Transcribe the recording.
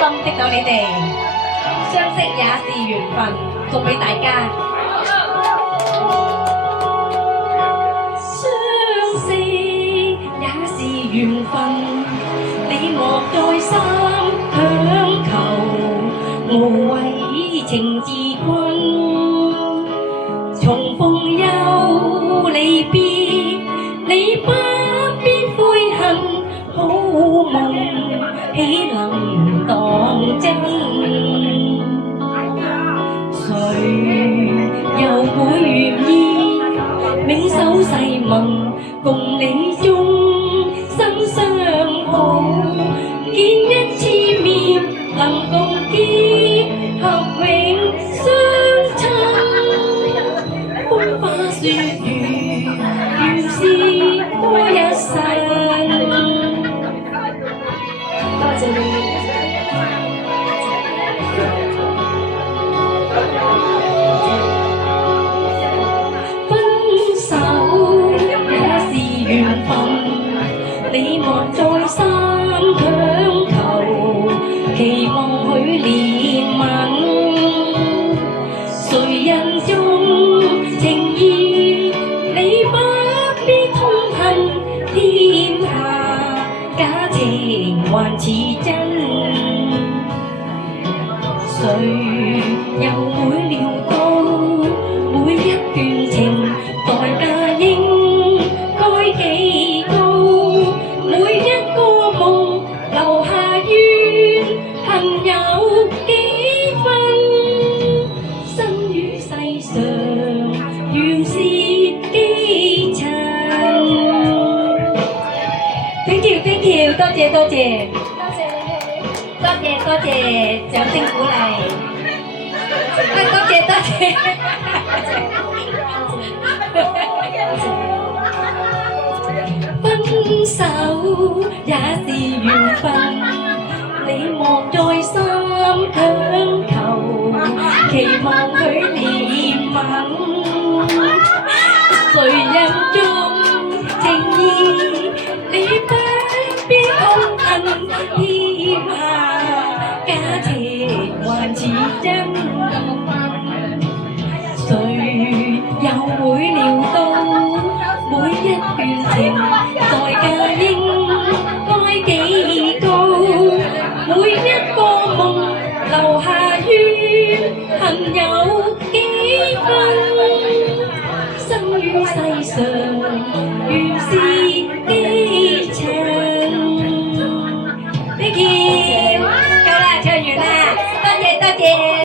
心識到你哋，相識也是緣分，送俾大家。相識也是緣分，你莫再三強求，無謂情自困。重逢又離別，你不必悔恨，好夢豈能當真？誰又會願意銘守誓盟，共你終生相好？見一次面，能共結合永相親。風花雪月，原是多一生。多謝你。分手也是緣分，你莫再三強求，期望佢憐憫。誰人重情義，你不必痛恨，天下假情還似真。誰又會料到每一段情代價應該幾高？每一個夢留下怨恨有幾分？生於世上原是基塵。Thank you， 多謝多謝。多謝你哋。多謝，掌聲鼓勵。多謝。分手也是緣分，你莫再三強求，期望佢憐憫。誰人重情義，你不必痛恨，天下假情還似真。誰又會料到每一段情代價應該幾高？每一個夢留下怨恨有幾分？生於世